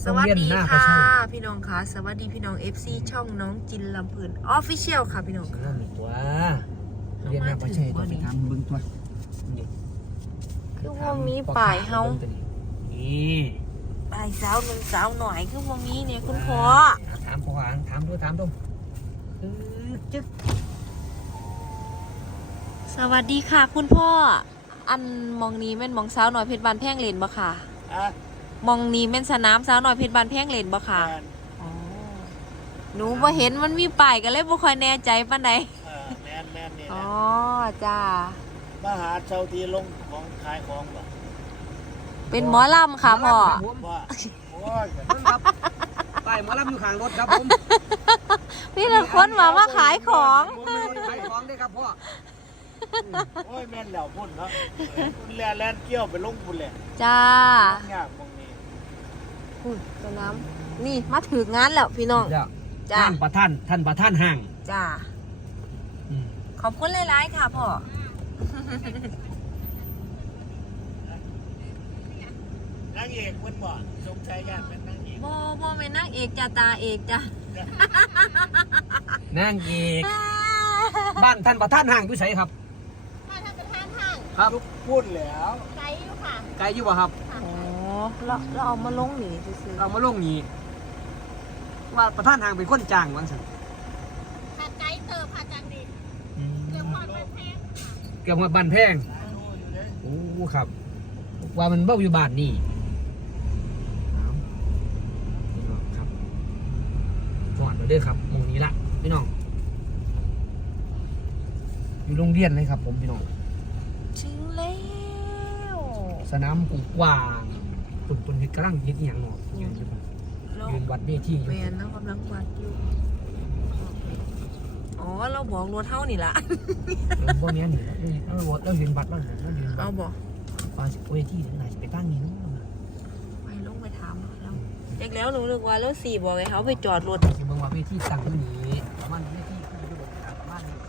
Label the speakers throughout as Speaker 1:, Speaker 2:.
Speaker 1: สวัสดีค่ะพี่น้องค่ะสวัสดีพี่น้อง FC ช่องน้องจินลำเพลินออฟฟิเชียลค่ะพี่น้องค่ะ
Speaker 2: ตัวเรียนหน้าประเทศตัวไปทำบึงตัว
Speaker 1: คือว่ามีป่ายเฮา
Speaker 2: นี่
Speaker 1: ป่ายสาวหนึ่งสาวหน่อยคือว่ามีเนี่ยคุณพ่อ
Speaker 2: ถามพ่อถามดูจึ๊ก
Speaker 1: สวัสดีค่ะคุณพ่ออันมองนี้แม่นมองสาวหน่อยเพชรบานแพงเลนบ่ค่ะมองนี้แม่นสนามสาวหน่อยเพชรบานแพงเลนบ่ค่ะอ๋อหนูบ่เห็นมันมีป่ายกันเลยบ่ค่อยแน่ใจปานใด
Speaker 3: แน่นนี่
Speaker 1: อ๋อ
Speaker 3: นะ
Speaker 1: จ้า
Speaker 3: มาหาเช่าที่ลงของขายของบ่
Speaker 1: เป็นหมอลำค่ะพ่อ
Speaker 3: ว่าโอ้ย
Speaker 2: ครับไปหมอลำอยู่ข้างรถครับผม
Speaker 1: พี่ละคนมาขายของ
Speaker 2: ขายของได้ครับพ่อ
Speaker 3: โอ้ยแม่นแล้วพุ่นเนาะคุณแลนเกี่ยวไปลงพุ่นแหละ
Speaker 1: จ้า
Speaker 3: ยากมองนี้
Speaker 1: สนามนี่มาถึงงานแล้วพี่น้องจ้า
Speaker 2: ท่านประธานห้าง
Speaker 1: จ้าขอบคุณหลายๆค่ะพ่อ
Speaker 3: นางเอกเพิ่นบ่สงสัยญาติเป็นนางเอก
Speaker 1: บ่เป็นนางเอกจ้าตาเอกจ้าน
Speaker 2: างเอกบ้านท่านประธานห้างอยู่ไสครับ
Speaker 4: ถ้าท่านประธานห้าง
Speaker 2: ครับ
Speaker 3: ลุกพูดแล้ว
Speaker 4: ไกด์อยู่ค่ะ
Speaker 2: ไกลอยู่บ่ครับ
Speaker 1: อ๋อเราเอามาลงหนีซื้อ
Speaker 2: เรามาลงนี้ว่าประธานห้างเป็นคนจ้างว่าซั่น
Speaker 4: ถ้าไกด์เติมพาจังดีเรื่องความเป็นแพงค่ะ
Speaker 2: เกี่ยวกับบ้านแพง
Speaker 3: ดูอยู่เด้
Speaker 2: โอ้ครับ ว่ามันเบ้าอยู่บ้านนี่ครับจอดมาเด้อครับมองนี้ละพี่น้องอยู่โรงเรียนเลยครับ ผมพี่น้อง
Speaker 1: ถึงแล้ว
Speaker 2: สนามกว้างตุนเฮ็ดกำลังเฮ็ดอหย่างเนาะยืนอยู่บนยืนวัดเวทีอยู่
Speaker 1: แมนนะกำลังวัดอยู่อ๋อเราบอกรถเท่านี่ละ
Speaker 2: แล้วบ่แม่นนี่เรายืนวัดเรายืนวั
Speaker 1: เอา
Speaker 2: ด
Speaker 1: บอก
Speaker 2: ปาสิเวทีถึงไหนสิไปตั้งนี่เนาะ
Speaker 1: ไปลงไปถามแล้วเด็กแล้วหนูนึกว่าแล้วสี่บอกไงเขาไปจอดรถ
Speaker 2: สิเบิ่งว่าเวทีตั้งอยู่นี่ประมาณเวทีคืออยู่บนประมาณนี้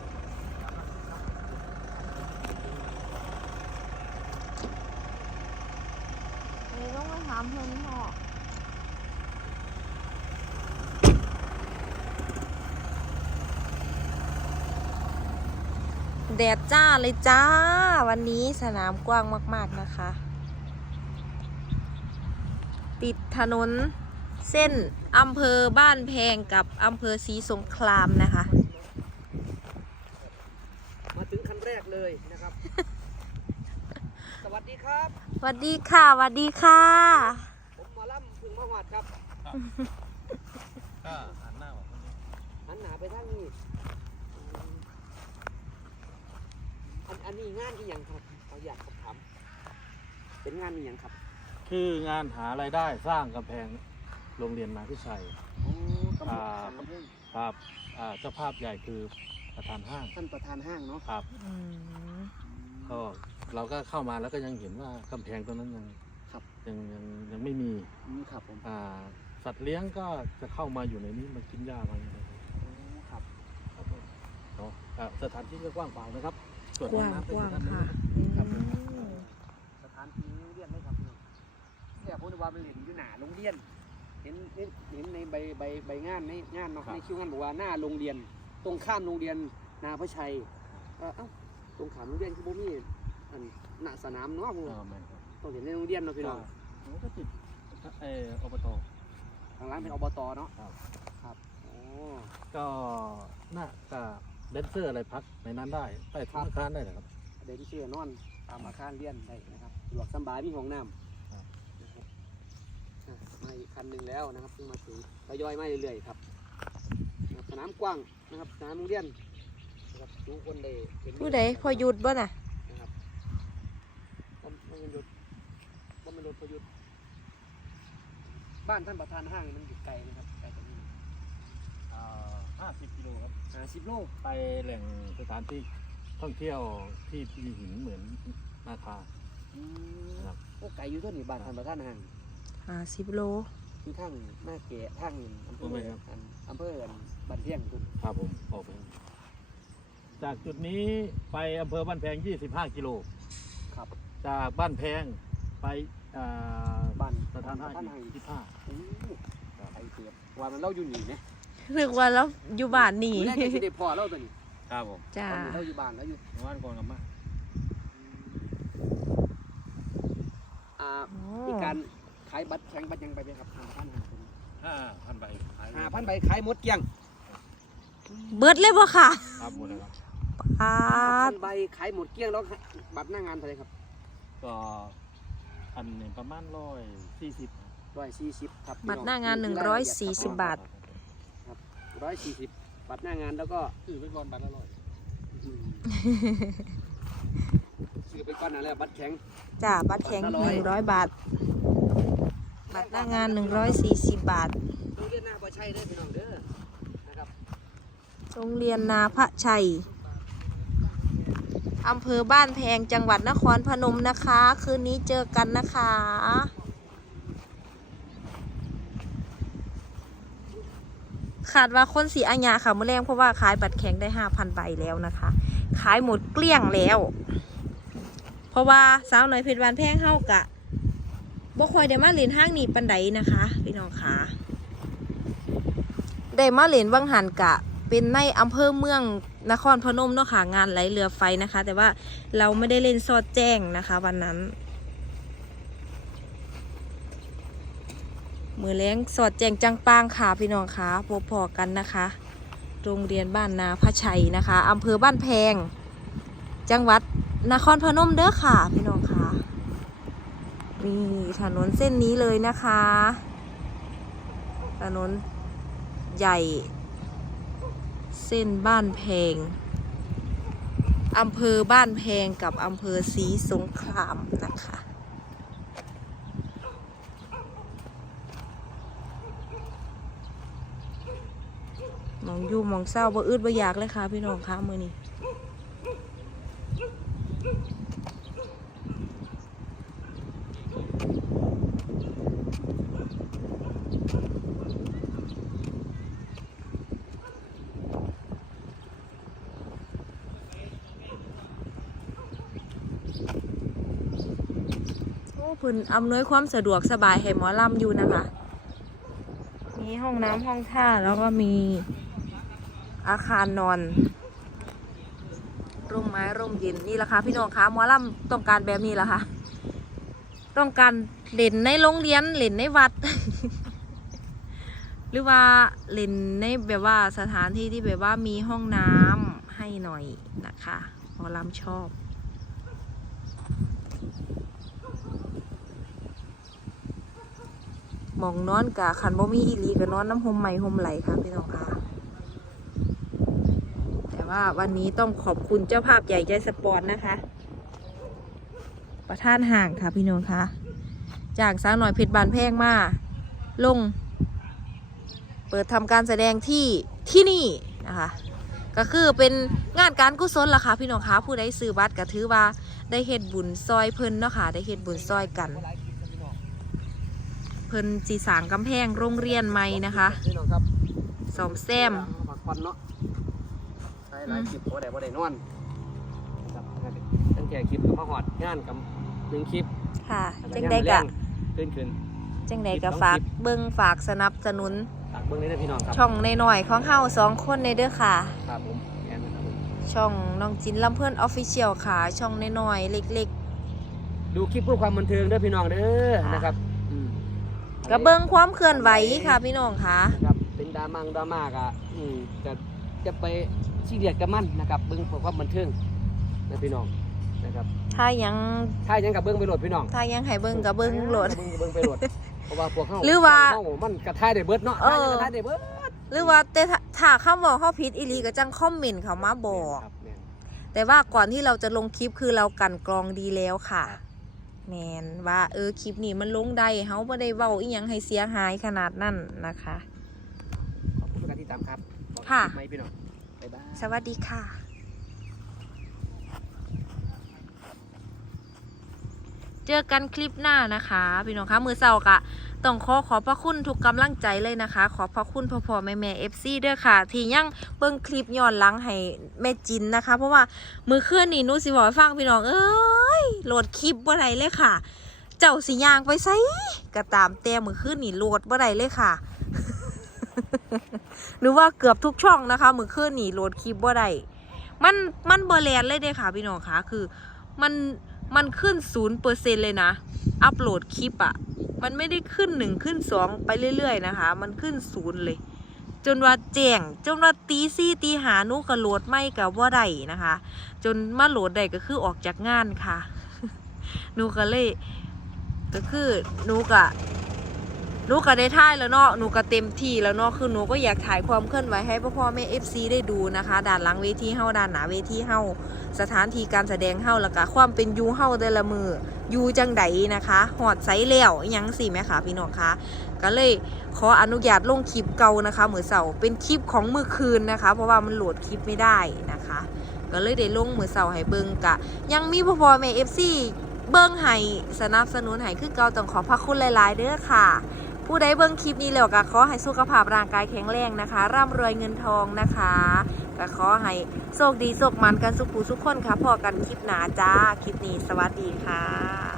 Speaker 1: เลยต้องไปถามเพื่อนพ่อแดดจ้าเลยจ้า วันนี้สนามกว้างมากๆนะคะ ติดถนนเส้นอำเภอบ้านแพงกับอำเภอศรีสงครามนะคะ
Speaker 2: มาถึงคันแรกเลยนะครับ สวัสดีครับ
Speaker 1: สวัสดีค่ะสวัสดีค่ะ
Speaker 2: ผมหมอลำพึ่งมหวัดครับ
Speaker 3: ก็หันหน้าออกตรงนี้
Speaker 2: หันหนาไปทางนี้อันนี้งานอีหยังครับเขาอยากถามเป็นงานอีหยังครับ
Speaker 5: คืองานหารายได้สร้างกำแพงโรงเรียนนาพิชัย
Speaker 2: โอ้
Speaker 5: อ่า ครับเจ้าภาพใหญ่คือประธานห้าง
Speaker 2: ท่านประธานห้างเนาะ
Speaker 5: ครับก็เราก็เข้ามาแล้วก็ยังเห็นว่ากำแพงตรงนั้นยัง
Speaker 2: ครับ
Speaker 5: ยังไม่มี
Speaker 2: ครับผม
Speaker 5: สัตว์เลี้ยงก็จะเข้ามาอยู่ในนี้มันกินหญ้ามาอย่างไร
Speaker 2: ครับ
Speaker 5: ครับผมเนาะสถานที่ก็กว้างขวางนะครับส่วน
Speaker 1: กว้าง
Speaker 5: น้ำ
Speaker 1: กว้าง
Speaker 5: ด้านนู้น
Speaker 1: ค่ะ
Speaker 5: ครับ
Speaker 2: สถานที่เรียนไหมครับเนี่ยผมว่ามันเห็นอยู่หน้าโรงเรียนเห็นในใบงานในงานเนาะในคิวงานบอกว่าหน้าโรงเรียนตรงข้ามโรงเรียนนาพระชัยตรงข้ามโรงเรียนคือบ่มีอันหน้าสนามเนาะผม
Speaker 5: แม่นครับ
Speaker 2: ต้องเห็นในโรงเรียนเนาะพี่น้อง
Speaker 5: มันก็ติดอบต
Speaker 2: ทางร้านเป็นอบตเนาะ
Speaker 5: ครับ
Speaker 2: ครับโอ้
Speaker 5: ก็น่าจะแดนเซอร์อะไรพักในนั้นได้ใต้ธนาคารได้เหรอครับ
Speaker 2: เด็กที่เชื่อนอนตามอาคารเรียนได้นะครับสะดวกสบายมีห้องน้ำ
Speaker 5: ครับ
Speaker 2: นะครับมาอีกคันหนึ่งแล้วนะครับเพิ่งมาถึงทยอยมาเรื่อยๆครับนะครับสนามกว้างนะครับสนามโรงเรียนนะครับทุกคนได้เห็น
Speaker 1: ผู้ใดพอหยุดบ่น่ะ
Speaker 2: นะครับบ่มันหยุดพอหยุดบ้านท่านประธานห้างมันอยู่ไกลนะครับไกลจากนี้
Speaker 5: 50 กิโลครับ
Speaker 2: 50 โล
Speaker 5: ไปแหล่งสถานที่ท่องเที่ยวที่มีหินเหมือนนาคา ครับ
Speaker 2: โอ้ไกลอยู่ตัวนี้บ้านท่านประธานห้าง
Speaker 1: 50 โล
Speaker 2: คือทางหน้าเกะทางอำเภออำเภอบ้านเพียงคุณ
Speaker 5: ครับผมออกไปจากจุดนี้ไปอำเภอบ้านแพง 25 กิโล
Speaker 2: ครับ
Speaker 5: จากบ้านแพงไปบ้านสถานที่ที่ผ้า
Speaker 2: ไอเสียบว่ามันเล่าอยู่นี่เนี่ย
Speaker 1: นึกว่าแล้วอยู่บ้านนี่
Speaker 2: แรกจะได้พอเล่าตัวนี้
Speaker 5: ครับผม
Speaker 1: จ้า
Speaker 2: ตอนนี้เล่าอยู่บ้านแล้วอยู่
Speaker 5: บ้านก่อนกับมา
Speaker 2: มีการขายบัตรแข่งบัตรยังไปไหมครับ5,000
Speaker 5: 5,000 ใบขาย
Speaker 2: 5,000 ใบขายหมดเกลี้ยง
Speaker 1: เบิดเลยบ่ค่ะ
Speaker 5: ครับหมดแล้วครับ
Speaker 1: ปาด
Speaker 2: 5,000 ใบขายหมดเกลี้ยงแล้วบัตรหน้างานเท่าไหร่ครับ
Speaker 5: ก็อันนี้ประมาณ140
Speaker 2: 140ครับ
Speaker 1: บัตรหน้างาน140 บาท
Speaker 2: 140บัตรหน้างานแล้วก็
Speaker 5: คือเป็นบอลบัตรละ100
Speaker 2: ซื้อไปก่อนนะแล้วบัตรแข็ง
Speaker 1: จ้าบัตรแข็ง100 บาท บัตรหน้างาน140 บาท
Speaker 2: โรงเรียนหน้าบ่ใช่เด้อพี่น้องเด้อนะครับ
Speaker 1: โรงเรียนนาพระชัยอำเภอบ้านแพงจังหวัดนครพนมนะคะ คืนนี้เจอกันนะคะ ขาดว่าคนสีอัญญาค่ะเมื่อแรงเพราะว่าขายบัตรแข็งได้ 5,000 ใบแล้วนะคะ ขายหมดเกลี้ยงแล้ว เพราะว่าสาวน้อยเพชรบานแพงเฮากะบ่ค่อยได้มาเล่นห้างนี้ปันใดนะคะพี่น้องคะได้มาเล่นวังหันกะเป็นในอำเภอเมืองนครพนมเนาะค่ะงานไหลเรือไฟนะคะ แต่ว่าเราไม่ได้เล่นซอดแจ้งนะคะวันนั้นมือแรงสอดแจงจังปางค่ะพี่น้องคะพอๆกันนะคะ โรงเรียนบ้านนาพระชัยนะคะอำเภอบ้านแพงจังหวัดนครพนมเด้อค่ะพี่น้องคะนี่ถนนเส้นนี้เลยนะคะถนนใหญ่เส้นบ้านแพงอำเภอบ้านแพงกับอำเภอศรีสงครามนะคะมองอยู่มองเศร้าบ่อึดบ่อยากเลยค่ะพี่น้องคะมื้อนี้โอ้เพิ่นอำนวยความสะดวกสบายให้หมอลำอยู่นะคะมีห้องน้ำห้องท่าแล้วก็มีอาคารนอนร่มไม้ร่มเย็นนี่แหละค่ะพี่น้องคะหมอลำต้องการแบบนี้แหละค่ะต้องการเล่นในโรงเรียนเล่นในวัด หรือว่าเล่นในแบบว่าสถานที่ที่แบบว่ามีห้องน้ำให้หน่อยนะคะหมอลำชอบหมองนอนกะคันบ่มีอีหลีก็นอนน้ำห่มไหมห่มไหลค่ะพี่น้องค่ะแต่ว่าวันนี้ต้องขอบคุณเจ้าภาพใหญ่ใจสปอร์ตนะคะประธานห่างค่ะพี่น้องค่ะจากสาวหน่อยเพชรบานแพงมาลงเปิดทำการแสดงที่นี่นะคะก็คือเป็นงานการกุศลล่ะค่ะพี่น้องค่ะผู้ใดซื้อบัตรก็ถือว่าได้เฮ็ดบุญซอยเพิ่นเนาะค่ะได้เฮ็ดบุญซอยกันเพิ่นจีสร้างกำแพงโรงเรียนใหม่นะคะซ่อมแซม
Speaker 2: ผักควันเนาะใช้หลายคลิปบ่ได้นอนครับตั้งแต่คลิปก็มาฮอดงานกับ1คลิป
Speaker 1: ค่ะจังใดกะ
Speaker 2: ขึ้น
Speaker 1: จังใดกะฝากเบิ่งฝากสนับสนุน
Speaker 2: ฝากเบิ่งเลยนะพี่น้องครับ
Speaker 1: ช่องน้อยๆของเฮา2 คนในเด้อค่ะ
Speaker 2: ครับผมแอนนะครับผม
Speaker 1: ช่องน้องจินลำเพื่อนออฟฟิเชียลค่ะ ช่องน้อยๆเล็ก
Speaker 2: ดูคลิปเพื่อความบันเทิงเด้อพี่น้องเด้อนะครับ
Speaker 1: ๆกระเบิ้งความเคลื่อนไหวค่ะพี่น้องค่ะ
Speaker 2: นะครับเป็นดราม่ากะจะไปซีเรียสกับมันนะครับเบิ่งเพื่อความบันเทิงนะพี่น้องนะครับ
Speaker 1: ถ้ายัง
Speaker 2: ถ้ายังกับเบิ่งไปโหลดพี่น้อง
Speaker 1: ถ้ายังให้เบิ้งกับเบิ้งโหลด
Speaker 2: เบิ่งไปโหลดเพราะว่าพวกเขา
Speaker 1: หรือว่า
Speaker 2: เฮมันกระทายได้เบิดเนาะกระทายได้เบิด
Speaker 1: หรือว่าแต่ถ้าคำบอกเฮาผิดอีหลีก็จังคอมเมนต์เขามาบอก
Speaker 2: ครับแม่น
Speaker 1: แต่ว่าก่อนที่เราจะลงคลิปคือเรากลั่นกรองดีแล้วค่ะแมนว่าคลิปนี้มันลงได้เฮาบ่ได้เว้าอีหยังให้เสียหายขนาดนั้นนะคะ
Speaker 2: ขอบคุณทุกการที่ตามครับ
Speaker 1: ค่ะ
Speaker 2: ไม่พี่น้องบ๊ายบาย
Speaker 1: สวัสดีค่ะ เจอกันคลิปหน้านะคะพี่น้องคะมือเสาร์กะต้องขอบพระคุณทุกกำลังใจเลยนะคะ ขอบพระคุณพ่อๆแม่ๆ FC ด้วยค่ะ ที่ยังเบิ่งคลิปย้อนหลังให้แม่จินนะคะ เพราะว่ามือเคลื่อนนี่หนูสิบอกให้ฟังพี่น้องเอ้ยโหลดคลิปบ่ได้เลยค่ะเจ้าสิย่างไปไสก็ตามแต่มื้อคืนนี่โหลดบ่ได้เลยค่ะ หรือว่าเกือบทุกช่องนะคะมื้อคืนนี่โหลดคลิปบ่ได้มันบ่แลนเลยเด้ค่ะพี่น้องค่ะคือมันขึ้น 0% เลยนะอัปโหลดคลิปอะมันไม่ได้ขึ้น1ขึ้น2ไปเรื่อยๆนะคะมันขึ้น0เลยจนว่าแจ้งจนว่าตี4ตี5หนูก็โหลดไม่ก็บ่ได้นะคะจนมาโหลดได้ก็คือออกจากงานค่ะ หนูก็เลยก็คือหนูก็ได้ถ่ายแล้วเนาะหนูก็เต็มที่แล้วเนาะคือหนูก็อยากถ่ายความเคลื่อนไหวให้พ่อแม่ FC ได้ดูนะคะด้านหลังเวทีเฮาด้านหน้าเวทีเฮาสถานที่การแสดงเฮาแล้วก็ความเป็นอยู่เฮาแต่ละมืออยู่จังใดนะคะหอดไซแล้วอิหยังสิแม่ค่ะพี่น้องคะก็เลยขออนุญาตลงคลิปเก่านะคะมื้อเสาร์เป็นคลิปของมื้อคืนนะคะเพราะว่ามันโหลดคลิปไม่ได้นะคะก็เลยได้ลงมื้อเสาร์ให้เบิ่งกะยังมีพ่อแม่ FC เบิ่งให้สนับสนุนให้คือเก่าต้องขอพระคุณหลายๆเด้อค่ะผู้ใดเบิ่งคลิปนี้แล้วก็ขอให้สุขภาพร่างกายแข็งแรงนะคะร่ำรวยเงินทองนะคะก็ขอให้โชคดีโชคมันกันสุขผู้สุขคนค่ะพอกันคลิปหน้าจ้าคลิปนี้สวัสดีค่ะ